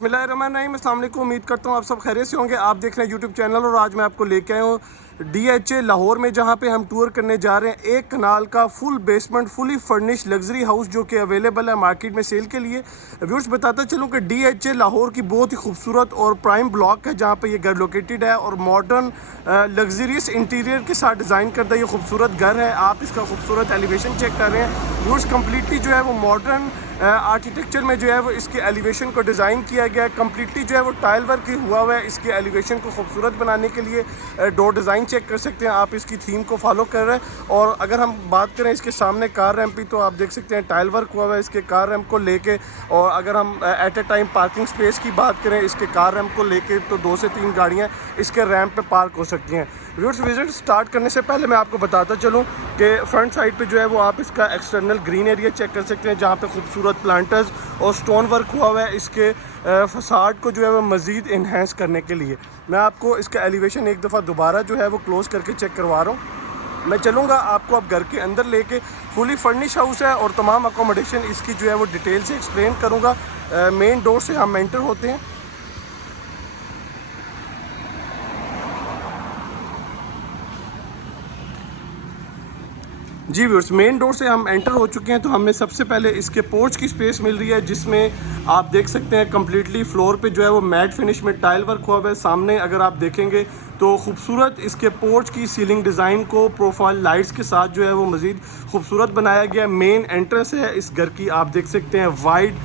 बिस्मिल्लाहिर्रहमानिर्रहीम, अस्सलाम वालेकुम। उम्मीद करता हूँ आप सब खैरियत से होंगे। आप देख रहे हैं यूट्यूब चैनल और आज मैं आपको लेके आया हूँ DHA लाहौर में, जहाँ पे हम टूर करने जा रहे हैं। एक कनाल का full basement fully furnish luxury house जो कि अवेलेबल है मार्केट में सेल के लिए। व्यूअर्स बताता चलूँ कि DHA लाहौर की बहुत ही खूबसूरत और प्राइम ब्लॉक है जहाँ पे ये घर लोकेटेड है और मॉडर्न लग्जरियस इंटीरियर के साथ डिज़ाइन करता ये खूबसूरत घर है। आप इसका खूबसूरत एलिवेशन चेक कर रहे हैं। व्यूअर्स कम्प्लीटली जो है वो मॉडर्न आर्किटेक्चर में जो है वो इसके एलिवेशन को डिज़ाइन किया गया है। कम्प्लीटली जो है वो टाइल वर्क ही हुआ हुआ है। इसके एलिवेशन को खूबसूरत बनाने के लिए डोर डिज़ाइन चेक कर सकते हैं आप, इसकी थीम को फॉलो कर रहे हैं। और अगर हम बात करें इसके सामने कार रैम्प की, तो आप देख सकते हैं टाइल वर्क हुआ हुआ है इसके कार रैम्प को लेके। और अगर हम at a time parking space की बात करें इसके कार रैम्प को लेके, तो 2 से 3 गाड़ियाँ इसके रैम्प पे पार्क हो सकती हैं। व्यूअर्स विजिट स्टार्ट करने से पहले मैं आपको बताता चलूँ कि फ्रंट साइड पे जो है वो आप इसका एक्सटर्नल ग्रीन एरिया चेक कर सकते हैं जहाँ पे खूबसूरत प्लांटर्स और स्टोन वर्क हुआ हुआ है इसके फसाड को जो है वो मज़ीद इन्हेंस करने के लिए। मैं आपको इसका एलिवेशन एक दफ़ा दोबारा जो है वो क्लोज़ करके चेक करवा रहा हूँ। मैं चलूँगा आपको अब घर के अंदर लेके। फुली फर्निश हाउस है और तमाम अकोमोडेशन इसकी जो है वो डिटेल से एक्सप्लेन करूँगा। मेन डोर से हम एंटर होते हैं। जी व्यूअर्स, मेन डोर से हम एंटर हो चुके हैं। तो हमें सबसे पहले इसके पोर्च की स्पेस मिल रही है जिसमें आप देख सकते हैं कम्प्लीटली फ्लोर पे जो है वो मैट फिनिश में टाइल वर्क हुआ हुआ है। सामने अगर आप देखेंगे तो खूबसूरत इसके पोर्च की सीलिंग डिज़ाइन को प्रोफाइल लाइट्स के साथ जो है वो मज़ीद खूबसूरत बनाया गया। मेन एंट्रेंस है इस घर की, आप देख सकते हैं वाइड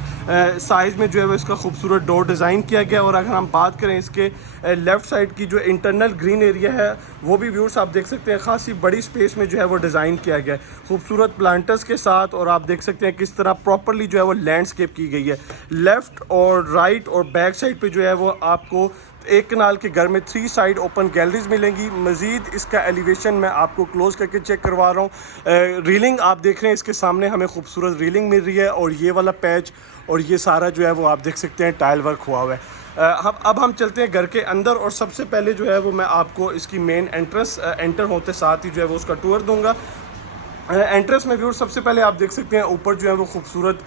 साइज़ में जो है वो इसका खूबसूरत डोर डिज़ाइन किया गया। और अगर हम बात करें इसके लेफ़्ट साइड की जो इंटरनल ग्रीन एरिया है वो भी व्यूअर्स आप देख सकते हैं खासी बड़ी स्पेस में जो है वो डिज़ाइन किया गया है खूबसूरत प्लांटर्स के साथ। और आप देख सकते हैं किस तरह प्रॉपरली जो है वो लैंडस्केप की गई है। लेफ़्ट और राइट और बैक साइड पे जो है वो आपको एक कनाल के घर में 3 साइड ओपन गैलरीज मिलेंगी। मज़ीद इसका एलिवेशन मैं आपको क्लोज़ करके चेक करवा रहा हूँ। रीलिंग आप देख रहे हैं इसके सामने हमें खूबसूरत रीलिंग मिल रही है और ये वाला पैच और ये सारा जो है वो आप देख सकते हैं टाइल वर्क हुआ हुआ है। अब हम चलते हैं घर के अंदर और सबसे पहले जो है वो मैं आपको इसकी मेन एंट्रेंस एंटर होते साथ ही जो है वो उसका टूर दूंगा। एंट्रेंस में व्यूअर्स सबसे पहले आप देख सकते हैं ऊपर जो है वो खूबसूरत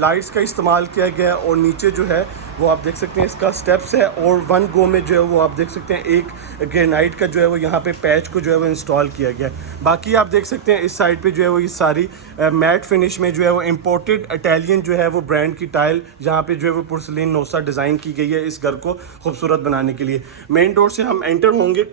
लाइट्स का इस्तेमाल किया गया है और नीचे जो है वो आप देख सकते हैं इसका स्टेप्स है। और 1 गो में जो है वो आप देख सकते हैं एक ग्रेनाइट का जो है वो यहाँ पे पैच को जो है वो इंस्टॉल किया गया है। बाकी आप देख सकते हैं इस साइड पे जो है वो ये सारी मैट फिनिश में जो है वो इम्पोर्टेड इटालियन जो है वो ब्रांड की टाइल यहाँ पे जो है वो पुर्सलिन नोसा डिज़ाइन की गई है इस घर को खूबसूरत बनाने के लिए। मेन डोर से हम एंटर होंगे।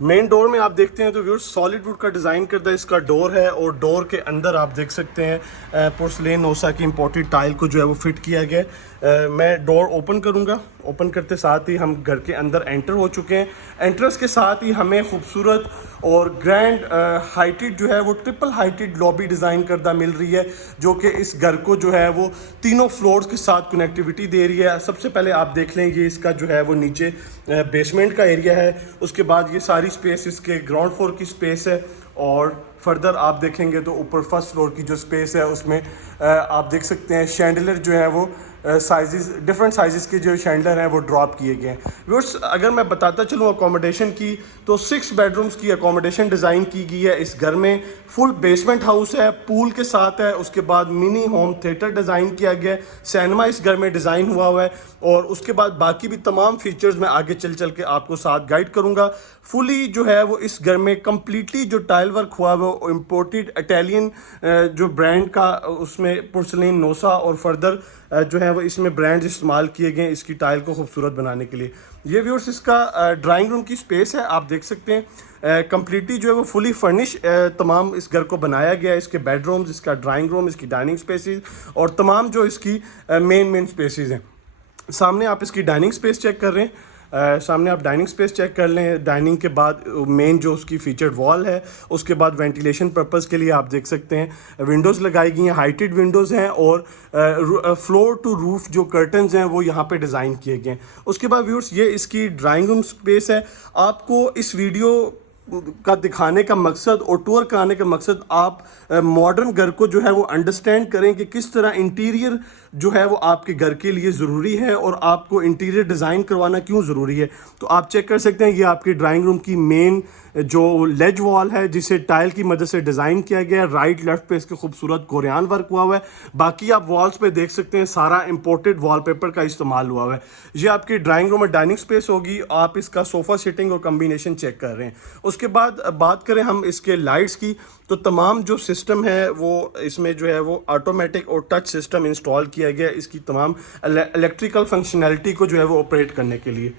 मेन डोर में आप देखते हैं तो व्यूअर्स सॉलिड वुड का डिज़ाइन करता है इसका डोर है और डोर के अंदर आप देख सकते हैं पोर्सलेन नोसा की इंपोर्टेड टाइल को जो है वो फिट किया गया है। मैं डोर ओपन करूंगा। ओपन करते साथ ही हम घर के अंदर एंटर हो चुके हैं। एंट्रेंस के साथ ही हमें खूबसूरत और ग्रैंड हाइटेड जो है वो ट्रिपल हाइटेड लॉबी डिज़ाइन करदा मिल रही है जो कि इस घर को जो है वो तीनों फ्लोर्स के साथ कनेक्टिविटी दे रही है। सबसे पहले आप देख लें ये इसका जो है वो नीचे बेसमेंट का एरिया है। उसके बाद ये सारी स्पेस इसके ग्राउंड फ्लोर की स्पेस है और फर्दर आप देखेंगे तो ऊपर फर्स्ट फ्लोर की जो स्पेस है उसमें आप देख सकते हैं शैंडलर जो है वो साइजेस डिफरेंट साइजेस के जो शैंडलर हैं वो ड्रॉप किए गए हैं। व्यूअर्स अगर मैं बताता चलूँ अकोमोडेशन की तो 6 बेडरूम्स की अकोमोडेशन डिज़ाइन की गई है इस घर में। फुल बेसमेंट हाउस है, पूल के साथ है। उसके बाद मिनी होम थिएटर डिज़ाइन किया गया है, सिनेमा इस घर में डिज़ाइन हुआ है। और उसके बाद बाकी भी तमाम फीचर्स मैं आगे चल के आपको साथ गाइड करूँगा। फुली जो है वो इस घर में कम्प्लीटली जो टाइल वर्क हुआ है वो इम्पोर्टेड इटालियन जो ब्रांड का उसमें पुर्सलिन नोसा और फर्दर जो है वो इसमें ब्रांड्स इस्तेमाल किए गए इसकी टाइल को खूबसूरत बनाने के लिए। ये व्यूअर्स इसका ड्राइंग रूम की स्पेस है, आप देख सकते हैं कम्प्लीटली जो है वो फुली फर्निश तमाम इस घर को बनाया गया है। इसके बेडरूम्स, इसका ड्राइंग रूम, इसकी डाइनिंग स्पेसेस और तमाम जो इसकी मेन स्पेसेस हैं। सामने आप इसकी डाइनिंग स्पेस चेक कर रहे हैं। सामने आप डाइनिंग स्पेस चेक कर लें। डाइनिंग के बाद मेन जो उसकी फीचर्ड वॉल है, उसके बाद वेंटिलेशन पर्पस के लिए आप देख सकते हैं विंडोज़ लगाई गई हैं, हाइटेड विंडोज़ हैं और फ्लोर टू रूफ जो कर्टन्स हैं वो यहाँ पे डिज़ाइन किए गए हैं। उसके बाद व्यूअर्स ये इसकी ड्राइंग रूम स्पेस है। आपको इस वीडियो का दिखाने का मकसद और टूर कराने का मकसद आप मॉडर्न घर को जो है वो अंडरस्टैंड करें कि किस तरह इंटीरियर जो है वो आपके घर के लिए ज़रूरी है और आपको इंटीरियर डिज़ाइन करवाना क्यों ज़रूरी है। तो आप चेक कर सकते हैं ये आपकी ड्राइंग रूम की मेन जो लेज वॉल है जिसे टाइल की मदद से डिज़ाइन किया गया है। राइट लेफ्ट पे इसके खूबसूरत कोरियान वर्क हुआ हुआ है। बाकी आप वॉल्स पे देख सकते हैं सारा इंपोर्टेड वॉलपेपर का इस्तेमाल हुआ हुआ है। ये आपकी ड्राइंग रूम और डाइनिंग स्पेस होगी। आप इसका सोफ़ा सिटिंग और कम्बिनेशन चेक कर रहे हैं। उसके बाद बात करें हम इसके लाइट्स की, तो तमाम जो सिस्टम है वो इसमें जो है वो ऑटोमेटिक और टच सिस्टम इंस्टॉल किया गया है इसकी तमाम इलेक्ट्रिकल फंक्शनैलिटी को जो है वो ऑपरेट करने के लिए।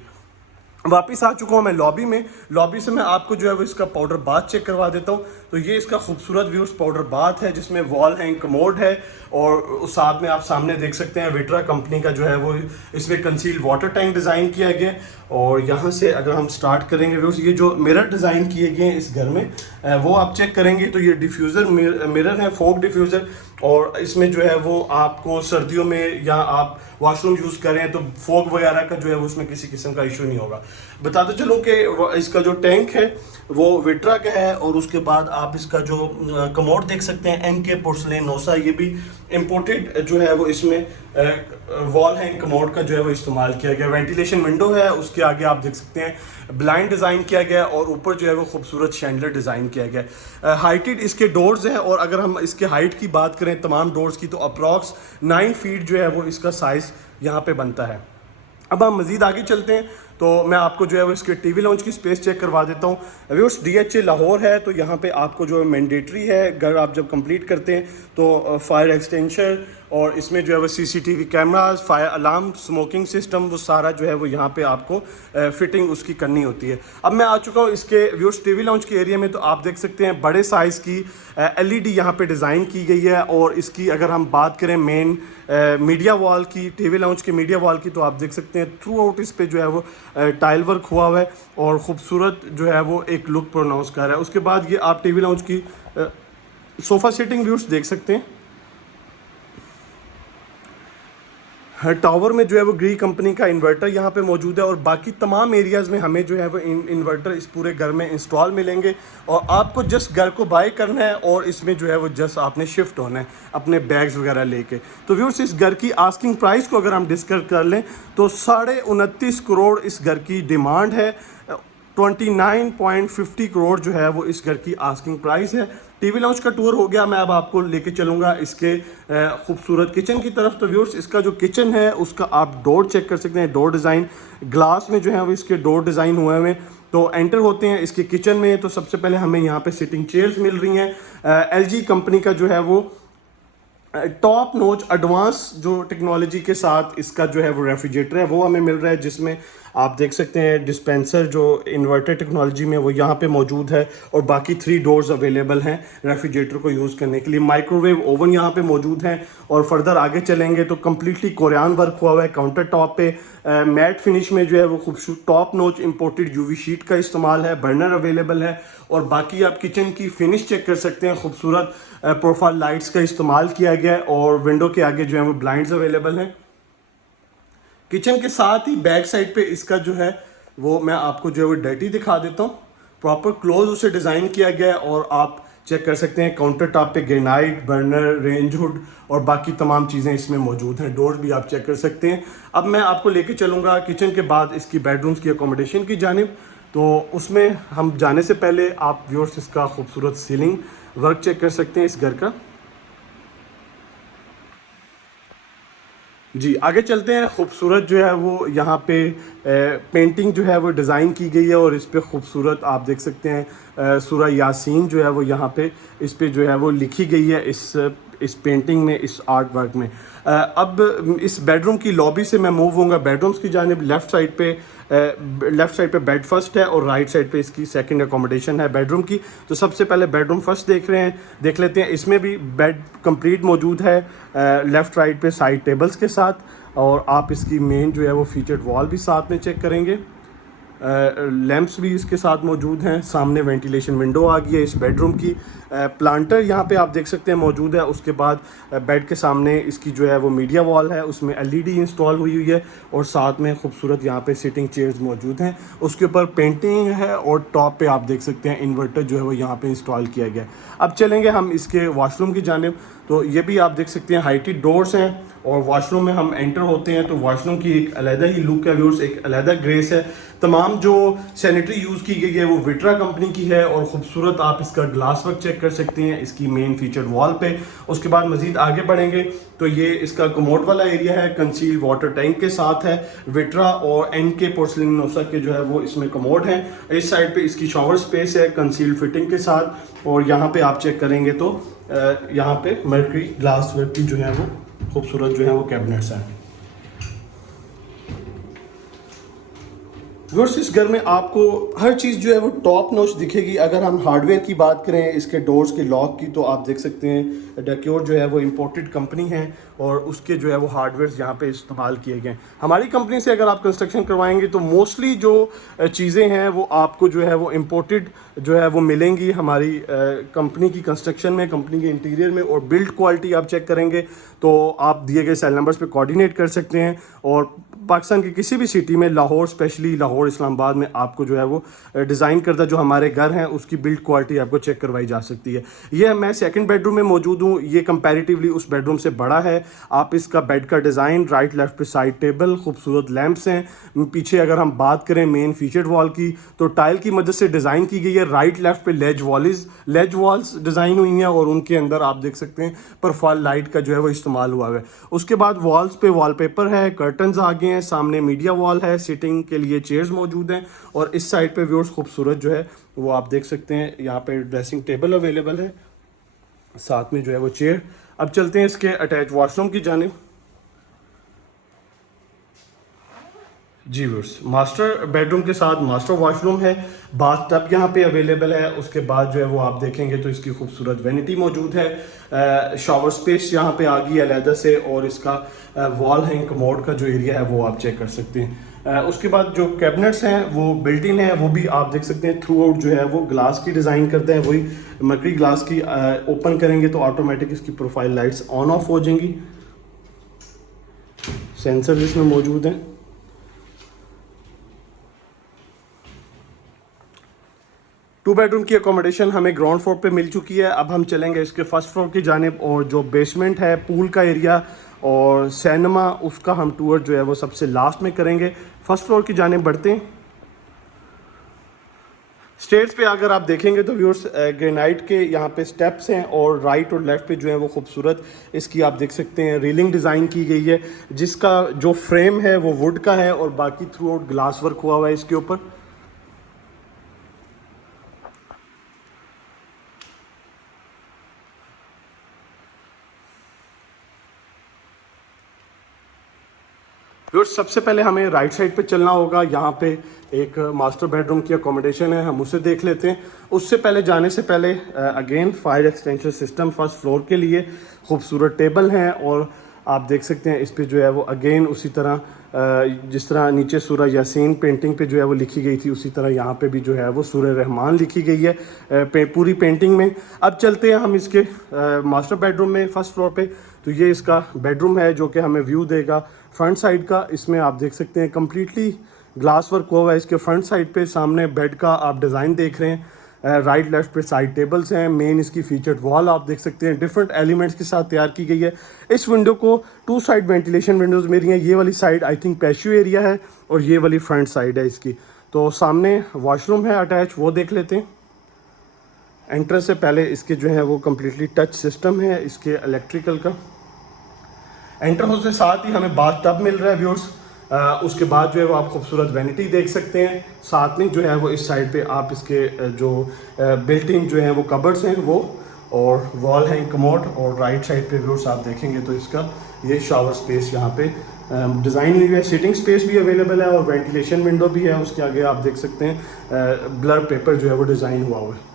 वापस आ चुका हूँ मैं लॉबी में। लॉबी से मैं आपको जो है वो इसका पाउडर बाथ चेक करवा देता हूँ। तो ये इसका खूबसूरत व्यूज पाउडर बाथ है जिसमें वॉल हैंग कमोड है और उस साथ में आप सामने देख सकते हैं विट्रा कंपनी का जो है वो इसमें कंसील्ड वाटर टैंक डिज़ाइन किया गया है। और यहाँ से अगर हम स्टार्ट करेंगे व्यूज, ये जो मिरर डिज़ाइन किए गए हैं इस घर में वो आप चेक करेंगे तो ये डिफ्यूज़र मिरर है, फोक डिफ्यूज़र। और इसमें जो है वो आपको सर्दियों में या आप वॉशरूम यूज़ करें तो फोग वगैरह का जो है वो उसमें किसी किस्म का इशू नहीं होगा। बताते चलो कि इसका जो टैंक है वो विट्रा का है। और उसके बाद आप इसका जो कमोड देख सकते हैं MK पोर्सलेन नोसा, ये भी इम्पोर्टेड जो है वो इसमें वॉल हैंग कमोड का जो है वो इस्तेमाल किया गया। वेंटिलेशन विंडो है, उसके आगे आप देख सकते हैं ब्लाइंड डिज़ाइन किया गया और ऊपर जो है वो खूबसूरत शैंडलर डिज़ाइन किया गया। हाइटेड इसके डोर्स हैं और अगर हम इसके हाइट की बात करें तमाम डोर्स की तो अप्रॉक्स 9 फीट जो है वो इसका साइज़ यहाँ पे बनता है। अब हम मज़ीद आगे चलते हैं तो मैं आपको जो है वो इसके टीवी लॉन्च की स्पेस चेक करवा देता हूँ। व्यूअर्स DHA लाहौर है तो यहाँ पे आपको जो है मैंडेटरी है, घर आप जब कंप्लीट करते हैं तो फायर एक्सटेंशन और इसमें जो है वो CCTV cameras, fire alarm, smoking system, वो सारा जो है वो यहाँ पे आपको फिटिंग उसकी करनी होती है। अब मैं आ चुका हूँ इसके व्यूअर्स टीवी लॉन्च के एरिया में। तो आप देख सकते हैं बड़े साइज़ की LED यहाँ पे डिज़ाइन की गई है। और इसकी अगर हम बात करें मेन मीडिया वॉल की, टीवी लॉन्च की मीडिया वॉल की, तो आप देख सकते हैं थ्रू आउट इस पे जो है वो टाइल वर्क हुआ हुआ है और ख़ूबसूरत जो है वो एक लुक प्रोनाउंस कर रहा है। उसके बाद ये आप टीवी लॉन्च की सोफ़ा सिटिंग व्यूज़ देख सकते हैं। टावर में जो है वो ग्री कंपनी का इन्वर्टर यहाँ पे मौजूद है और बाकी तमाम एरियाज़ में हमें जो है वो इन्वर्टर इस पूरे घर में इंस्टॉल मिलेंगे। और आपको जस्ट घर को बाय करना है और इसमें जो है वो जस्ट आपने शिफ्ट होना है अपने बैग्स वगैरह लेके। तो व्यूअर्स इस घर की आस्किंग प्राइस को अगर हम डिस्कस कर लें तो 29.5 करोड़ इस घर की डिमांड है। 29.50 करोड़ जो है वो इस घर की आस्किंग प्राइस है। टीवी लॉन्च का टूर हो गया, मैं अब आपको लेके चलूँगा इसके खूबसूरत किचन की तरफ। तो व्यूअर्स इसका जो किचन है उसका आप डोर चेक कर सकते हैं। डोर डिज़ाइन ग्लास में जो है वो इसके डोर डिज़ाइन हुए हुए। तो एंटर होते हैं इसके किचन में तो सबसे पहले हमें यहाँ पे सिटिंग चेयर्स मिल रही हैं। LG कंपनी का जो है वो टॉप नोच एडवांस जो टेक्नोलॉजी के साथ इसका जो है वो रेफ्रिजरेटर है वो हमें मिल रहा है, जिसमें आप देख सकते हैं डिस्पेंसर जो इन्वर्टर टेक्नोलॉजी में वो यहाँ पे मौजूद है और बाकी 3 डोर्स अवेलेबल हैं रेफ्रिजरेटर को यूज़ करने के लिए। माइक्रोवेव ओवन यहाँ पे मौजूद है और फर्दर आगे चलेंगे तो कम्प्लीटली कोरियान वर्क हुआ हुआ है। काउंटर टॉप पे मैट फिनिश में जो है वो खूबसूरत टॉप नोच इंपोर्टेड UV शीट का इस्तेमाल है। बर्नर अवेलेबल है और बाकी आप किचन की फिनिश चेक कर सकते हैं। खूबसूरत प्रोफाइल लाइट्स का इस्तेमाल किया गया है और विंडो के आगे जो है वो ब्लाइंड्स अवेलेबल हैं। किचन के साथ ही बैक साइड पे इसका जो है वो मैं आपको जो है वो डर्टी दिखा देता हूँ। प्रॉपर क्लोज उसे डिज़ाइन किया गया है और आप चेक कर सकते हैं काउंटर टॉप पे ग्रेनाइट, बर्नर, रेंज हुड और बाकी तमाम चीज़ें इसमें मौजूद हैं। डोर भी आप चेक कर सकते हैं। अब मैं आपको लेके चलूँगा किचन के बाद इसकी बेडरूम्स की अकोमोडेशन की जानिब। तो उसमें हम जाने से पहले आप व्यूअर्स इसका खूबसूरत सीलिंग वर्क चेक कर सकते हैं इस घर का। जी आगे चलते हैं। खूबसूरत जो है वो यहाँ पे पेंटिंग जो है वो डिज़ाइन की गई है और इस पे खूबसूरत आप देख सकते हैं सूरह यासीन जो है वो यहाँ पे इस पे जो है वो लिखी गई है इस पेंटिंग में, इस आर्ट वर्क में। अब इस बेडरूम की लॉबी से मैं मूव होऊंगा बेडरूम्स की जानिब। लेफ़्ट साइड पे बेड फर्स्ट है और राइट साइड पे इसकी सेकंड अकोमोडेशन है बेडरूम की। तो सबसे पहले बेडरूम फर्स्ट देख लेते हैं। इसमें भी बेड कंप्लीट मौजूद है लेफ़्ट राइट पे साइड टेबल्स के साथ और आप इसकी मेन जो है वो फीचर्ड वॉल भी साथ में चेक करेंगे। लैंप्स भी इसके साथ मौजूद हैं। सामने वेंटिलेशन विंडो आ गई है इस बेडरूम की। प्लांटर यहाँ पे आप देख सकते हैं मौजूद है। उसके बाद बेड के सामने इसकी जो है वो मीडिया वॉल है, उसमें एलईडी इंस्टॉल हुई हुई है और साथ में खूबसूरत यहाँ पे सिटिंग चेयर्स मौजूद हैं। उसके ऊपर पेंटिंग है और टॉप पे आप देख सकते हैं इन्वर्टर जो है वो यहाँ पे इंस्टॉल किया गया है। अब चलेंगे हम इसके वॉशरूम की जानिब। तो ये भी आप देख सकते हैं हाइटेड डोर्स हैं और वॉशरूम में हम एंटर होते हैं तो वॉशरूम की एक अलहदा ही लुक है व्यूअर्स, एक अलहदा ग्रेस है। तमाम जो सैनिटरी यूज़ की गई है वो विट्रा कंपनी की है और ख़ूबसूरत आप इसका ग्लास वर्क चेक कर सकते हैं इसकी मेन फीचर वॉल पे। उसके बाद मज़ीद आगे बढ़ेंगे तो ये इसका कमोड वाला एरिया है, कंसील वाटर टैंक के साथ है। विट्रा और NK पोर्सलिन नोसा के जो है वो इसमें कमोड हैं। इस साइड पे इसकी शॉवर स्पेस है कंसील फिटिंग के साथ और यहाँ पे आप चेक करेंगे तो यहाँ पे मर्करी ग्लास वर्क की जो है वो खूबसूरत जो है वो कैबिनेट्स हैं। व्यूअर्स इस घर में आपको हर चीज़ जो है वो टॉप नॉच दिखेगी। अगर हम हार्डवेयर की बात करें इसके डोर्स के लॉक की तो आप देख सकते हैं डेक्योर जो है वो इम्पोर्टेड कंपनी है और उसके जो है वो हार्डवेयर यहाँ पे इस्तेमाल किए गए हैं। हमारी कंपनी से अगर आप कंस्ट्रक्शन करवाएंगे तो मोस्टली जो चीज़ें हैं वो आपको जो है वो इम्पोर्टेड जो है वो मिलेंगी हमारी कंपनी की कंस्ट्रक्शन में, कंपनी के इंटीरियर में। और बिल्ड क्वालिटी आप चेक करेंगे तो आप दिए गए सेल नंबर्स पे कोऑर्डिनेट कर सकते हैं और पाकिस्तान की किसी भी सिटी में, लाहौर स्पेशली लाहौर इस्लामाबाद में आपको जो है वो डिज़ाइन करदा जो हमारे घर हैं उसकी बिल्ड क्वालिटी आपको चेक करवाई जा सकती है। ये मैं सेकंड बेडरूम में मौजूद हूँ, ये कंपैरेटिवली उस बेडरूम से बड़ा है। आप इसका बेड का डिज़ाइन राइट लेफ्ट पे साइड टेबल, खूबसूरत लैंप्स हैं। पीछे अगर हम बात करें मेन फीचर्ड वॉल की तो टाइल की मदद से डिज़ाइन की गई है। राइट लेफ्ट पे लेज वॉल्स डिज़ाइन हुई हैं और उनके अंदर आप देख सकते हैं प्रोफाइल लाइट का जो है वो इस्तेमाल हुआ है। उसके बाद वॉल्स पे वॉलपेपर है, कर्टन्स आ गए हैं, सामने मीडिया वॉल है, सिटिंग के लिए चेयर्स मौजूद हैं और इस साइड पे व्यूअर्स खूबसूरत जो है वो आप देख सकते हैं यहाँ पे ड्रेसिंग टेबल अवेलेबल है, साथ में जो है वो चेयर। अब चलते हैं इसके अटैच वॉशरूम की जानिब। जी व्यूअर्स मास्टर बेडरूम के साथ मास्टर वॉशरूम है, बाथ टब यहाँ पे अवेलेबल है। उसके बाद जो है वो आप देखेंगे तो इसकी खूबसूरत वैनिटी मौजूद है। शॉवर स्पेस यहाँ पे आ गई अलहदा से और इसका वॉल हैंग कमोड का जो एरिया है वो आप चेक कर सकते हैं। उसके बाद जो कैबिनेट्स हैं वो बिल्ट इन है, वो भी आप देख सकते हैं थ्रू आउट जो है वो ग्लास की डिज़ाइन करते हैं, वही मर्करी ग्लास की। ओपन करेंगे तो ऑटोमेटिक इसकी प्रोफाइल लाइट्स ऑन ऑफ हो जाएंगी। सेंसर इसमें मौजूद हैं। टू बेडरूम की अकोमोडेशन हमें ग्राउंड फ्लोर पे मिल चुकी है। अब हम चलेंगे इसके फर्स्ट फ्लोर की जानिब और जो बेसमेंट है, पूल का एरिया और सिनेमा, उसका हम टूर जो है वो सबसे लास्ट में करेंगे। फर्स्ट फ्लोर की जानिब बढ़ते हैं। स्टेयर्स पे अगर आप देखेंगे तो व्यूअर्स ग्रेनाइट के यहाँ पे स्टेप्स हैं और राइट और लेफ्ट पे जो है वो खूबसूरत इसकी आप देख सकते हैं रेलिंग डिज़ाइन की गई है, जिसका जो फ्रेम है वो वुड का है और बाकी थ्रू आउट ग्लास वर्क हुआ हुआ है इसके ऊपर। सबसे पहले हमें राइट साइड पे चलना होगा। यहाँ पे एक मास्टर बेडरूम की अकोमोडेशन है, हम उसे देख लेते हैं। उससे पहले जाने से पहले again fire extension system first floor के लिए खूबसूरत टेबल हैं और आप देख सकते हैं इस पे जो है वो अगेन उसी तरह जिस तरह नीचे सूरह यासीन पेंटिंग पे जो है वो लिखी गई थी उसी तरह यहाँ पे भी जो है वो सूरह रहमान लिखी गई है पूरी पेंटिंग में। अब चलते हैं हम इसके मास्टर बेडरूम में फर्स्ट फ्लोर पे। तो ये इसका बेडरूम है जो कि हमें व्यू देगा फ्रंट साइड का। इसमें आप देख सकते हैं कम्प्लीटली ग्लास वर्क हुआ हुआ है इसके फ्रंट साइड पे। सामने बेड का आप डिज़ाइन देख रहे हैं, राइट लेफ्ट पे साइड टेबल्स हैं। मेन इसकी फीचर्ड वॉल आप देख सकते हैं डिफरेंट एलिमेंट्स के साथ तैयार की गई है। इस विंडो को टू साइड वेंटिलेशन विंडोज़ मेरी हैं। ये वाली साइड आई थिंक पैशियो एरिया है और ये वाली फ्रंट साइड है इसकी। तो सामने वॉशरूम है अटैच, वो देख लेते हैं। एंट्रेंस से पहले इसके जो है वो कम्प्लीटली टच सिस्टम है इसके इलेक्ट्रिकल का। एंटर होने के साथ ही हमें बाथ टब मिल रहा है व्यूअर्स। उसके बाद जो है वो आप खूबसूरत वैनिटी देख सकते हैं। साथ में जो है वो इस साइड पे आप इसके जो बिल्ट इन जो है वो कबर्ड्स हैं वो और वॉल हैंग कमोड और राइट साइड पे व्यूअर्स आप देखेंगे तो इसका ये शावर स्पेस यहाँ पे डिज़ाइन हुई है। सिटिंग स्पेस भी अवेलेबल है और वेंटिलेशन विंडो भी है। उसके आगे आप देख सकते हैं ब्लर पेपर जो है वो डिज़ाइन हुआ हुआ है।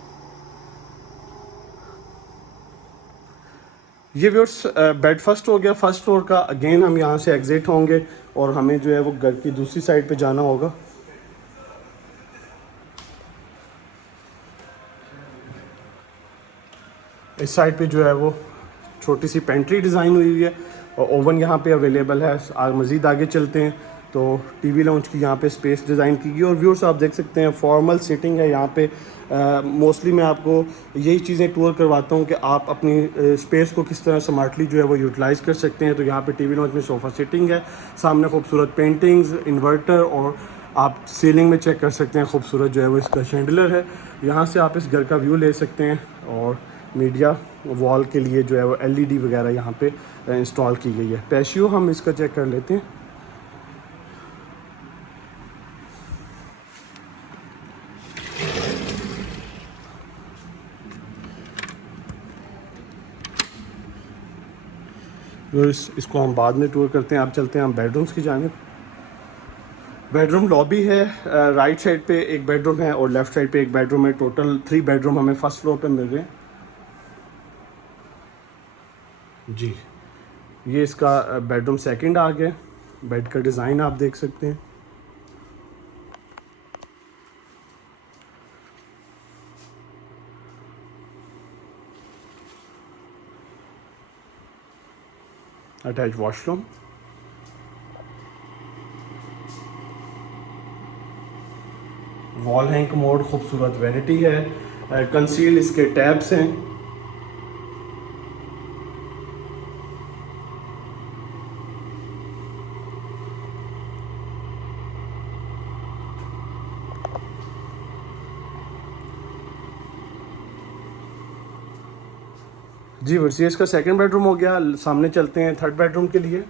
ये व्यूअर्स बेड फर्स्ट हो गया फर्स्ट फ्लोर का। अगेन हम यहाँ से एग्जिट होंगे और हमें जो है वो घर की दूसरी साइड पे जाना होगा। इस साइड पे जो है वो छोटी सी पेंट्री डिज़ाइन हुई हुई है और ओवन यहाँ पे अवेलेबल है। मज़ीद आगे चलते हैं तो टीवी लाउंज की यहाँ पे स्पेस डिज़ाइन की गई और व्यूअर्स आप देख सकते हैं फॉर्मल सीटिंग है यहाँ पे। मोस्टली मैं आपको यही चीज़ें टूर करवाता हूँ कि आप अपनी स्पेस को किस तरह स्मार्टली जो है वो यूटिलाइज़ कर सकते हैं। तो यहाँ पे टीवी लाउंज में सोफ़ा सीटिंग है, सामने खूबसूरत पेंटिंग्स, इन्वर्टर और आप सीलिंग में चेक कर सकते हैं खूबसूरत जो है वो इसका शैंडलर है। यहाँ से आप इस घर का व्यू ले सकते हैं और मीडिया वॉल के लिए जो है वो एलईडी वगैरह यहाँ पे इंस्टॉल की गई है। पैशियो हम इसका चेक कर लेते हैं। इसको हम बाद में टूर करते हैं। आप चलते हैं हम बेडरूम्स की जानिब। बेडरूम लॉबी है, राइट साइड पे एक बेडरूम है और लेफ़्ट साइड पे एक बेडरूम है। टोटल 3 बेडरूम हमें फर्स्ट फ्लोर पे मिल रहे हैं जी। ये इसका बेडरूम सेकंड आ गया। बेड का डिज़ाइन आप देख सकते हैं। Attach washroom, wall hang commode, खूबसूरत वैनिटी है, कंसील इसके टैब्स हैं। जी वर्सी इसका सेकंड बेडरूम हो गया। सामने चलते हैं थर्ड बेडरूम के लिए।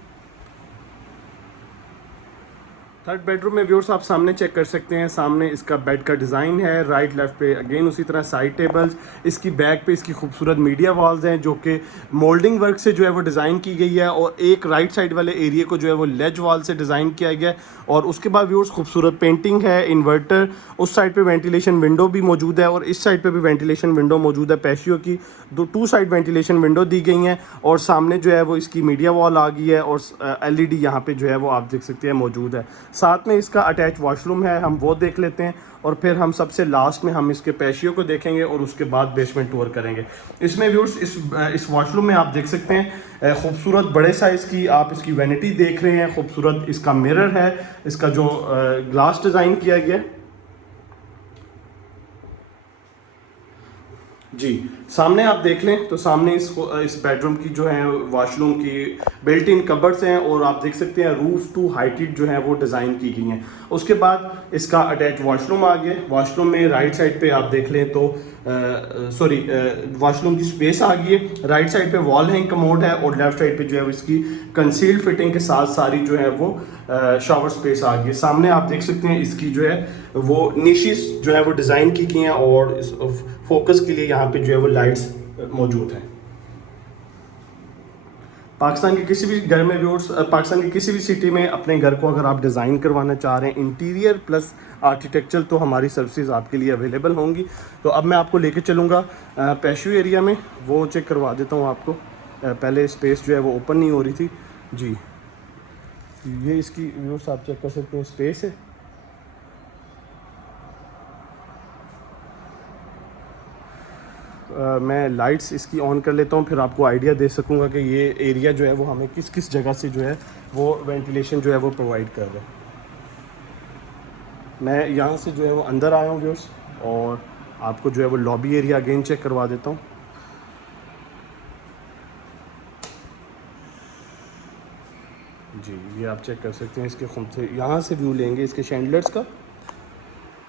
थर्ड बेडरूम में व्यूअर्स आप सामने चेक कर सकते हैं। सामने इसका बेड का डिज़ाइन है, राइट लेफ्ट पे अगेन उसी तरह साइड टेबल्स। इसकी बैक पे इसकी खूबसूरत मीडिया वॉल्स हैं जो कि मोल्डिंग वर्क से जो है वो डिज़ाइन की गई है और एक राइट साइड वाले एरिया को जो है वो लेज वॉल से डिज़ाइन किया गया है। और उसके बाद व्यूअर्स खूबसूरत पेंटिंग है, इन्वर्टर, उस साइड पे वेंटिलेशन विंडो भी मौजूद है और इस साइड पे भी वेंटिलेशन विंडो मौजूद है। पैशियो की 2 साइड वेंटिलेशन विंडो दी गई हैं और सामने जो है वो इसकी मीडिया वॉल आ गई है और एलईडी यहाँ पे जो है वो आप देख सकते हैं मौजूद है। साथ में इसका अटैच वॉशरूम है, हम वो देख लेते हैं और फिर हम सबसे लास्ट में हम इसके पैशियो को देखेंगे और उसके बाद बेसमेंट टूर करेंगे। इसमें व्यूअर्स इस वॉशरूम में आप देख सकते हैं खूबसूरत बड़े साइज़ की आप इसकी वैनिटी देख रहे हैं। खूबसूरत इसका मिरर है, इसका जो ग्लास डिज़ाइन किया गया है जी। सामने आप देख लें तो सामने इस बेडरूम की जो है वॉशरूम की बिल्ट इन कबर्ड्स हैं और आप देख सकते हैं रूफ टू हाइटेड जो है वो डिज़ाइन की गई हैं। उसके बाद इसका अटैच वॉशरूम आ गया। वॉशरूम में राइट साइड पे आप देख लें तो वॉशरूम की स्पेस आ गई है। राइट साइड पे वॉल हैंग कमोड है और लेफ्ट साइड पे जो है इसकी कंसील्ड फिटिंग के साथ सारी जो है वो शावर स्पेस आ गई है। सामने आप देख सकते हैं इसकी जो है वो निशिस जो है वो डिज़ाइन की गई हैं और इस फोकस के लिए यहाँ पे जो है वो लाइट्स मौजूद हैं। पाकिस्तान के किसी भी घर में व्यूअर्स, पाकिस्तान की किसी भी सिटी में अपने घर को अगर आप डिज़ाइन करवाना चाह रहे हैं इंटीरियर प्लस आर्किटेक्चर, तो हमारी सर्विसेज आपके लिए अवेलेबल होंगी। तो अब मैं आपको लेके चलूँगा पैशियो एरिया में, वो चेक करवा देता हूँ आपको। पहले स्पेस जो है वो ओपन नहीं हो रही थी जी। ये इसकी व्यूअर्स आप चेक कर सकते हैं, स्पेस है। मैं लाइट्स इसकी ऑन कर लेता हूँ फिर आपको आइडिया दे सकूँगा कि ये एरिया जो है वो हमें किस किस जगह से जो है वो वेंटिलेशन जो है वो प्रोवाइड कर रहा है। मैं यहाँ से जो है वो अंदर आया हूँ व्यूअर्स और आपको जो है वो लॉबी एरिया अगेन चेक करवा देता हूँ। जी ये आप चेक कर सकते हैं, इसके खुद से यहाँ से व्यू लेंगे इसके शैंडलर्स का।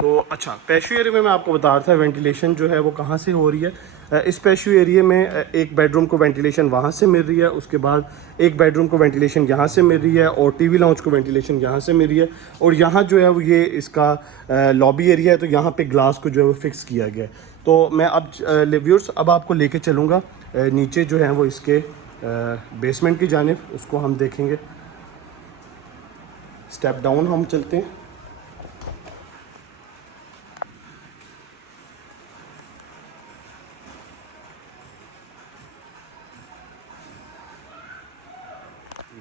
तो अच्छा, पैशियो एरिया में मैं आपको बता रहा था वेंटिलेशन जो है वो कहाँ से हो रही है। इस पैशियो एरिया में एक बेडरूम को वेंटिलेशन वहाँ से मिल रही है, उसके बाद एक बेडरूम को वेंटिलेशन यहाँ से मिल रही है और टीवी लाउंज को वेंटिलेशन यहाँ से मिल रही है। और यहाँ जो है वो ये इसका लॉबी एरिया है, तो यहाँ पे ग्लास को जो है वो फिक्स किया गया है। तो मैं अब व्यूअर्स अब आपको लेके चलूँगा नीचे जो है वो इसके बेसमेंट की जानिब, उसको हम देखेंगे। स्टेप डाउन हम चलते हैं।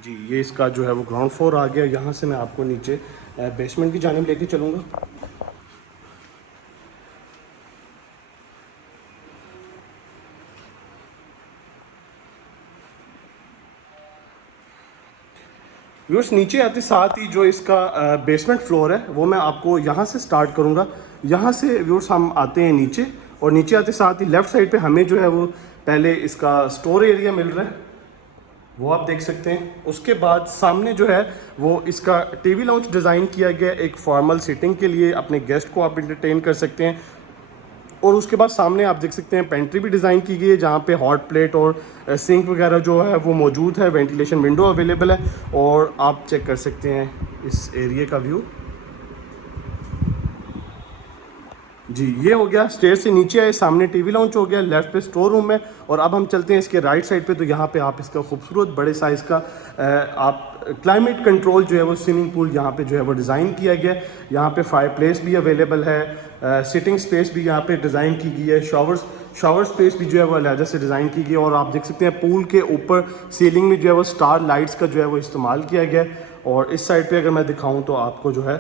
जी ये इसका जो है वो ग्राउंड फ्लोर आ गया। यहाँ से मैं आपको नीचे बेसमेंट की जानिब लेके चलूँगा। व्यूअर्स नीचे आते साथ ही जो इसका बेसमेंट फ्लोर है वो मैं आपको यहाँ से स्टार्ट करूँगा। यहाँ से व्यूअर्स हम आते हैं नीचे, और नीचे आते साथ ही लेफ़्ट साइड पे हमें जो है वो पहले इसका स्टोर एरिया मिल रहा है, वो आप देख सकते हैं। उसके बाद सामने जो है वो इसका टीवी लाउंज डिज़ाइन किया गया एक फॉर्मल सीटिंग के लिए, अपने गेस्ट को आप इंटरटेन कर सकते हैं। और उसके बाद सामने आप देख सकते हैं पेंट्री भी डिज़ाइन की गई है, जहाँ पे हॉट प्लेट और सिंक वगैरह जो है वो मौजूद है। वेंटिलेशन विंडो अवेलेबल है, और आप चेक कर सकते हैं इस एरिया का व्यू। जी, ये हो गया स्टेयर से नीचे आए, सामने टीवी लाउंज हो गया, लेफ्ट पे स्टोर रूम है। और अब हम चलते हैं इसके राइट साइड पे, तो यहाँ पे आप इसका खूबसूरत बड़े साइज़ का आप क्लाइमेट कंट्रोल जो है वो स्विमिंग पूल यहाँ पे जो है वो डिज़ाइन किया गया है। यहाँ पे फायर प्लेस भी अवेलेबल है, सिटिंग स्पेस भी यहाँ पे डिज़ाइन की गई है, शावर स्पेस भी जो है वो अलहदा से डिज़ाइन की गई है। और आप देख सकते हैं पूल के ऊपर सीलिंग में जो है वो स्टार लाइट्स का जो है वो इस्तेमाल किया गया है। और इस साइड पे अगर मैं दिखाऊं तो आपको जो है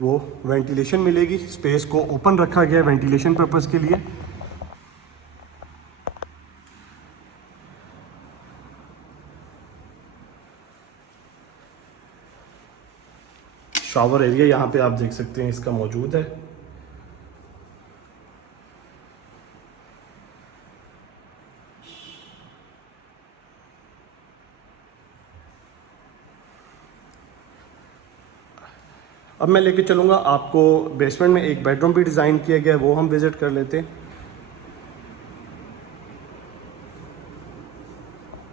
वो वेंटिलेशन मिलेगी, स्पेस को ओपन रखा गया है वेंटिलेशन पर्पस के लिए। शावर एरिया यहाँ पे आप देख सकते हैं इसका मौजूद है। अब मैं लेके चलूँगा आपको बेसमेंट में, एक बेडरूम भी डिज़ाइन किया गया है, वो हम विज़िट कर लेते हैं।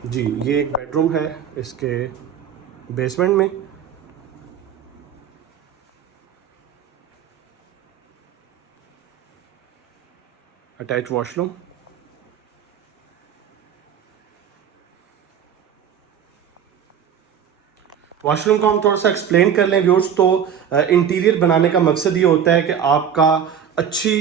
जी, ये एक बेडरूम है इसके बेसमेंट में। अटैच वॉशरूम, वॉशरूम को हम थोड़ा सा एक्सप्लेन कर लें व्यूअर्स। तो इंटीरियर बनाने का मकसद ये होता है कि आपका अच्छी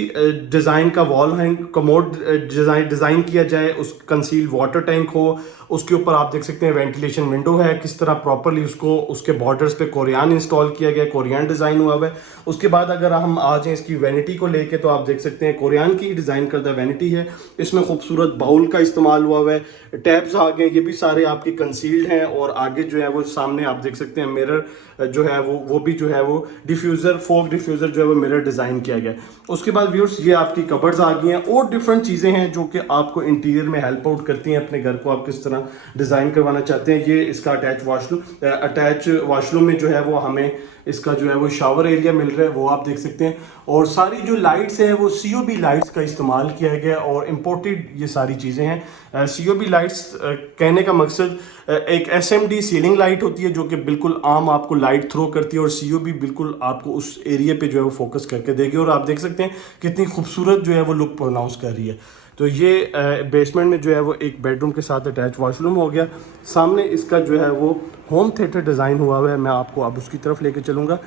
डिज़ाइन का वॉल हैंग कमोड डिज़ाइन किया जाए, उस कंसील वाटर टैंक हो, उसके ऊपर आप देख सकते हैं वेंटिलेशन विंडो है, किस तरह प्रॉपरली उसको उसके बॉर्डर्स पे कोरियान इंस्टॉल किया गया, कोरियान डिज़ाइन हुआ हुआ है। उसके बाद अगर हम आ जाएँ इसकी वैनिटी को लेके, तो आप देख सकते हैं कोरियान की डिज़ाइन करदा वैनिटी है, इसमें खूबसूरत बाउल का इस्तेमाल हुआ हुआ है, टैप्स आ गए, ये भी सारे आपके कंसील्ड हैं। और आगे जो है वो सामने आप देख सकते हैं मिरर जो है वो भी जो है वो डिफ्यूज़र, फोक डिफ्यूज़र जो है वो मिरर डिज़ाइन किया गया। उसके बाद व्यूअर्स ये आपकी कबर्ड्स आ गई हैं, और डिफरेंट चीज़ें हैं जो कि आपको इंटीरियर में हेल्प आउट करती हैं, अपने घर को आप किस तरह डिज़ाइन करवाना चाहते हैं। ये इसका अटैच वॉशरूम में जो है वो हमें इसका जो है वो शावर एरिया मिल रहा है, वो आप देख सकते हैं। और सारी जो लाइट्स हैं वो COB लाइट्स का इस्तेमाल किया गया, और इम्पोर्टेड ये सारी चीज़ें हैं। COB लाइट्स कहने का मकसद एक SMD सीलिंग लाइट होती है जो कि बिल्कुल आम आपको लाइट थ्रो करती है, और COB बिल्कुल आपको उस एरिया पे जो है वो फोकस करके देगी। और आप देख सकते हैं कितनी खूबसूरत जो है वो लुक प्रोनाउंस कर रही है। तो ये बेसमेंट में जो है वो एक बेडरूम के साथ अटैच वॉशरूम हो गया। सामने इसका जो है वो होम थिएटर डिज़ाइन हुआ हुआ है, मैं आपको अब उसकी तरफ लेके चलूँगा।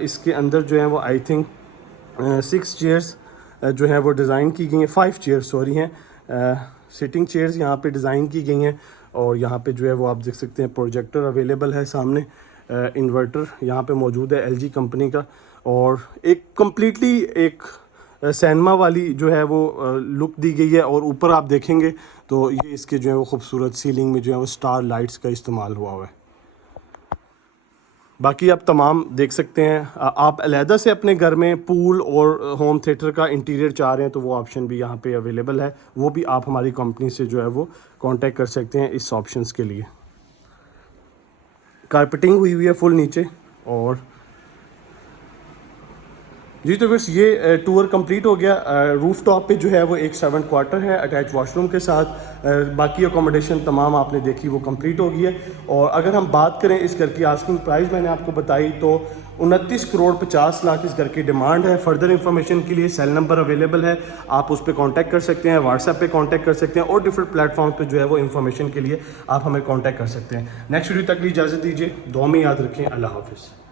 इसके अंदर जो है वो आई थिंक 6 चेयर्स जो है वो डिज़ाइन की गई हैं, 5 चेयर्स सॉरी हैं, सिटिंग चेयर्स यहाँ पे डिज़ाइन की गई हैं। और यहाँ पे जो है वो आप देख सकते हैं प्रोजेक्टर अवेलेबल है सामने, इन्वर्टर यहाँ पे मौजूद है LG कंपनी का। और एक कम्प्लीटली एक सिनेमा वाली जो है वो लुक दी गई है। और ऊपर आप देखेंगे तो ये इसके जो है वो खूबसूरत सीलिंग में जो है वो स्टार लाइट्स का इस्तेमाल हुआ हुआ है। बाकी आप तमाम देख सकते हैं। आप अलहदा से अपने घर में पूल और होम थिएटर का इंटीरियर चाह रहे हैं तो वो ऑप्शन भी यहाँ पे अवेलेबल है, वो भी आप हमारी कंपनी से जो है वो कांटेक्ट कर सकते हैं इस ऑप्शंस के लिए। कारपेटिंग हुई हुई है फुल नीचे। और जी तो बस ये टूर कंप्लीट हो गया। रूफ टॉप पे जो है वो एक 7 क्वार्टर है अटैच वॉशरूम के साथ। बाकी अकोमोडेशन तमाम आपने देखी वो कंप्लीट हो गई है। और अगर हम बात करें इस घर की आस्किंग प्राइस मैंने आपको बताई तो 29 करोड़ 50 लाख इस घर की डिमांड है। फर्दर इंफॉर्मेशन के लिए सेल नंबर अवेलेबल है, आप उस पर कॉन्टैक्ट कर सकते हैं, व्हाट्सएप पे कॉन्टैक्ट कर सकते हैं, और डिफरेंट प्लेटफॉर्म पे जो है वो इन्फॉर्मेशन के लिए आप हमें कॉन्टैक्ट कर सकते हैं। नेक्स्ट वीडियो तक की इजाज़त दीजिए, दुआ में याद रखें। अल्लाह हाफिज़।